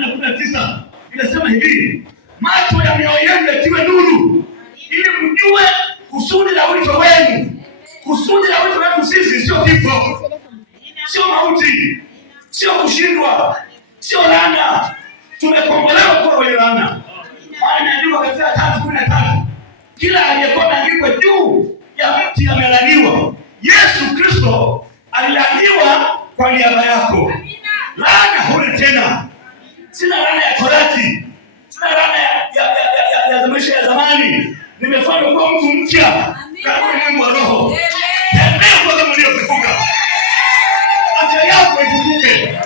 8:19 inasema hivi, macho ya mioyo yenu yatiwe nuru, ili mjue kusudi la wito wenu. Kusudi la wito wetu sisi sio kifo, sio mauti, sio kushindwa, sio laana. Tumekombolewa kutoka kwenye laana. Imeandikwa katika 3:13, kila aliyekuwa ameandikwa juu ya mti amelaniwa. Yesu Kristo alilaniwa kwa niaba yako. Laana huna tena. Sina laana ya Torati, sina laana ya maisha ya zamani. Nimefanywa kuwa mtu mpya katika ulimwengu wa roho. Tembea kwa kama ulivyofufuka. Afya yako ifufuke,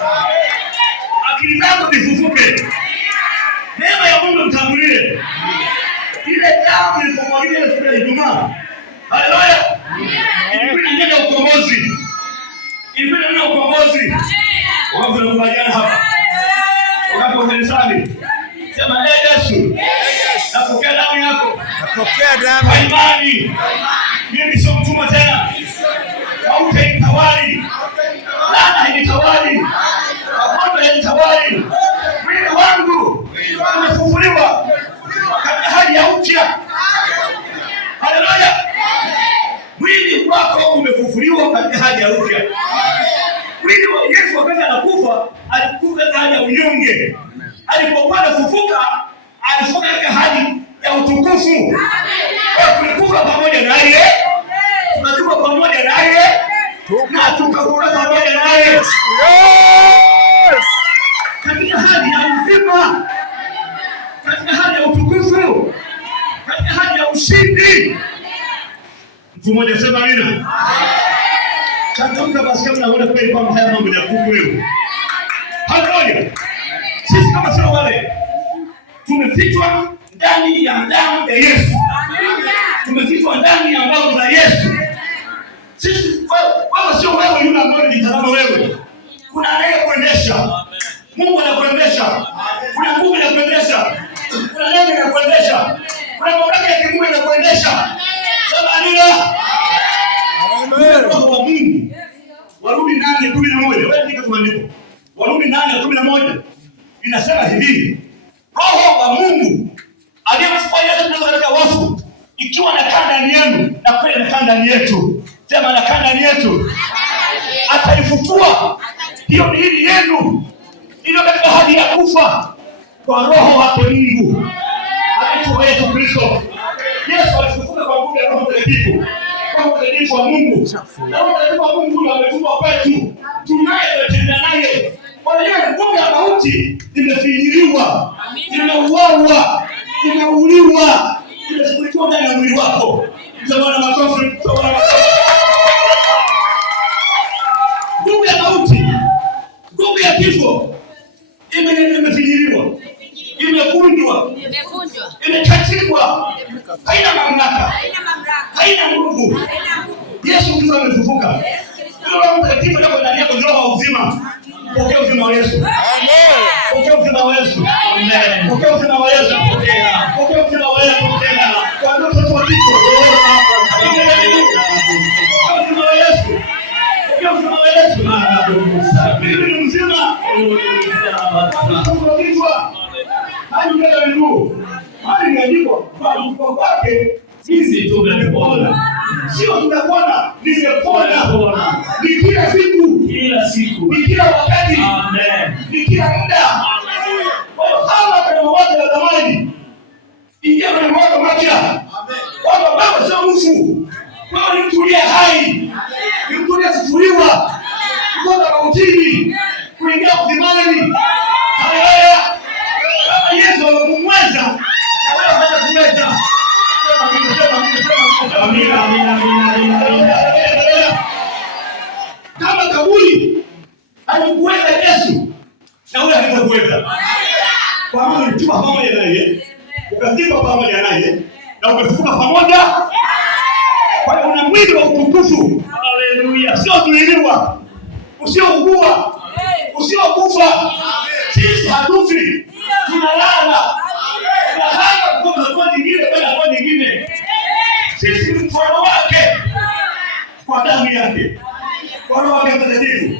akili zako zifufuke, neema ya Mungu mtangulie. Ile damu ilipomwagika siku ya Ijumaa, haleluya, ilikuwa inaleta ukombozi, ilikuwa inaleta ukombozi. Wakati tunakubaliana hapa, wakati wa kanisani, sema Yesu, napokea damu yako, napokea damu kwa imani. Mimi sio mtumwa tena, mauti hainitawali, laana hainitawali, magonjwa hainitawali. Mwili wangu umefufuliwa katika hali ya upya. Haleluya! Mwili wako umefufuliwa katika hali ya upya. Mwili wa Yesu wakati anakufa, alikufa katika hali ya unyonge. Alipokuwa anafufuka, alifufuka katika hali ya utukufu. Tulikufa pamoja naye, tunajua pamoja naye, na tukafufuka pamoja naye katika hali ya uzima, katika hali ya utukufu, katika hali ya ushindi. Mtu mmoja sema amina. Changamka basi kama unaona kweli kwamba haya mambo ni ya kweli. Haleluya. Sisi kama sio wale tumefichwa ndani ya damu ya Yesu. Tumefichwa ndani ya damu za Yesu. Sisi wewe sio wewe yule ambaye unitazama wewe. Kuna anayekuendesha. Mungu anakuendesha. Kuna nguvu inakuendesha. Kuna neema inakuendesha. Kuna mamlaka ya Mungu inakuendesha. Sema amina. Amen. Roho wa Mungu. Warumi 8:11. Wewe andika tuandiko. Warumi 8:11. Inasema hivi, Roho wa Mungu aliyemfufua Yesu kutoka katika wafu, ikiwa anakaa ndani yenu na kweli anakaa ndani yetu. Sema anakaa ndani yetu. Ataifufua hiyo miili yenu iliyo katika hali ya kufa kwa Roho wake Mungu. Alifufua Yesu Kristo. Yesu alifufuka kwa nguvu ya Roho Mtakatifu. Kwa utakatifu wa Mungu. Na Roho Mtakatifu wa Mungu ametupa kwetu. Tunaye tunatembea naye. Kwa hiyo nguvu ya mauti imefinyiliwa, imeuawa, imeuliwa, imefukiwa ndani ya mwili wako. Jamani, makofi, jamani. Nguvu ya mauti, nguvu ya kifo imefinyiliwa, imekunjwa, imekatiliwa, haina mamlaka, haina nguvu. Yesu Kristo amefufuka. Roho Mtakatifu yuko ndani yako, ndio roho uzima. Pokea uzima wa Yesu. Amen. Pokea uzima wa Yesu. Amen. Pokea uzima wa Yesu. Pokea. Pokea uzima wa Yesu. Pokea. Kwa ndio sasa watu. Pokea uzima wa Yesu. Pokea uzima wa Yesu. Mimi ni mzima. Hadi mbele miguu. Hadi imeandikwa kwa mkono wake sisi tumepona. Sio tutapona, nimepona. Ni kila siku, ni kila wakati. Amen. Ni kila muda. Amen. Hawa kama watu wa zamani, ingia kwenye mambo mapya. Amen. Kwamba baba sio mfu. Baba ni mtu aliye hai. Ni mtu aliyefufuliwa kutoka mautini kuingia uzimani. Haleluya. Kama Yesu alikumweza, na wewe unaweza kumweza. Amina, amina, amina. Kama kaburi alikuweza Yesu, na wewe hatakuweza. Kwa maana ulitupa pamoja naye, ukazikwa pamoja naye, na umefufuka pamoja. Kwa hiyo una mwili wa utukufu. Haleluya. Sio kuzuiliwa, usiougua, usiokufa. Sisi hatufi, tunalala. Tunahama kutoka hatua nyingine kwenda hatua nyingine. Sisi ni mfano wake kwa damu yake, kwa Roho wake Mtakatifu.